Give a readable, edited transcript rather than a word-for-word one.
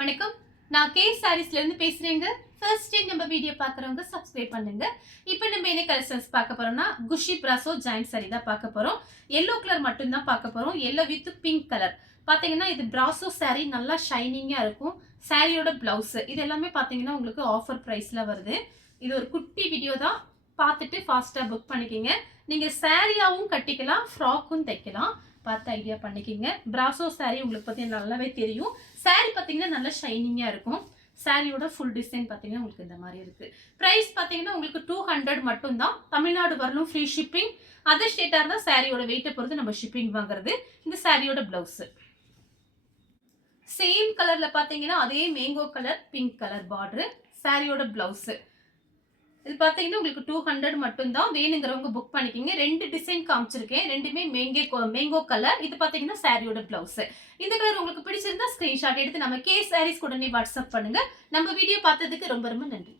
வணக்கம். நான் கே சாரீஸ்ல இருந்து பேசுறேங்க. ஃபர்ஸ்ட் டைம் நம்ம வீடியோ பார்க்குறவங்க சப்ஸ்கிரைப் பண்ணுங்க. இப்போ நம்ம என்ன கலெக்ஷன்ஸ் பார்க்க போறோம்னா, குஷி பிராசோ ஜாயிண்ட் சாரி தான் பார்க்க போறோம். எல்லோ கலர் மட்டும் தான் பார்க்க போறோம். Yellow with pink colour. பாத்தீங்கன்னா இது பிராசோ சாரி நல்லா ஷைனிங்கா இருக்கும். சாரியோட பிளவுஸ் இது எல்லாமே பாத்தீங்கன்னா உங்களுக்கு ஆஃபர் பிரைஸ்ல வருது. இது ஒரு குட்டி வீடியோ தான். பார்த்துட்டு ஃபாஸ்டா புக் பண்ணிக்கங்க. நீங்க சாரியாவும் கட்டிக்கலாம், ஃப்ராக்கும் தைக்கலாம். பார்த்து ஐடியா பண்ணிக்கிங்க. பிராசோ சாரி உங்களுக்கு பத்தி நல்லாவே தெரியும். சாரி பாத்தீங்கன்னா நல்லா ஷைனிங்கா இருக்கும். சாரியோட ஃபுல் டிசைன் பாத்தீங்கன்னா உங்களுக்கு இந்த மாதிரி இருக்கு. பிரைஸ் பாத்தீங்கன்னா உங்களுக்கு 200 மட்டும் தான். தமிழ்நாடு வரலும் ஃப்ரீ ஷிப்பிங். அதர் ஸ்டேட்டா இருந்தா சாரியோட வெயிட்டை பொறுத்து நம்ம ஷிப்பிங் வாங்குறது. இந்த சாரியோட பிளவுஸ் சேம் கலர்ல பாத்தீங்கன்னா அதே mango colour pink colour border. சாரியோட பிளவுஸ் இது பாத்தீங்கன்னா உங்களுக்கு 200 மட்டும் தான். வேணுங்கிறவங்க புக் பண்ணிக்கிங்க. ரெண்டு டிசைன் காமிச்சிருக்கேன். ரெண்டுமே மேங்கோ கலர். இது பாத்தீங்கன்னா சாரியோட பிளவுஸ். இந்த கலர் உங்களுக்கு பிடிச்சிருந்தா ஸ்கிரீன்ஷாட் எடுத்து நம்ம கே சாரீஸ் உடனே வாட்ஸ்அப் பண்ணுங்க. நம்ம வீடியோ பார்த்ததுக்கு ரொம்ப ரொம்ப நன்றி.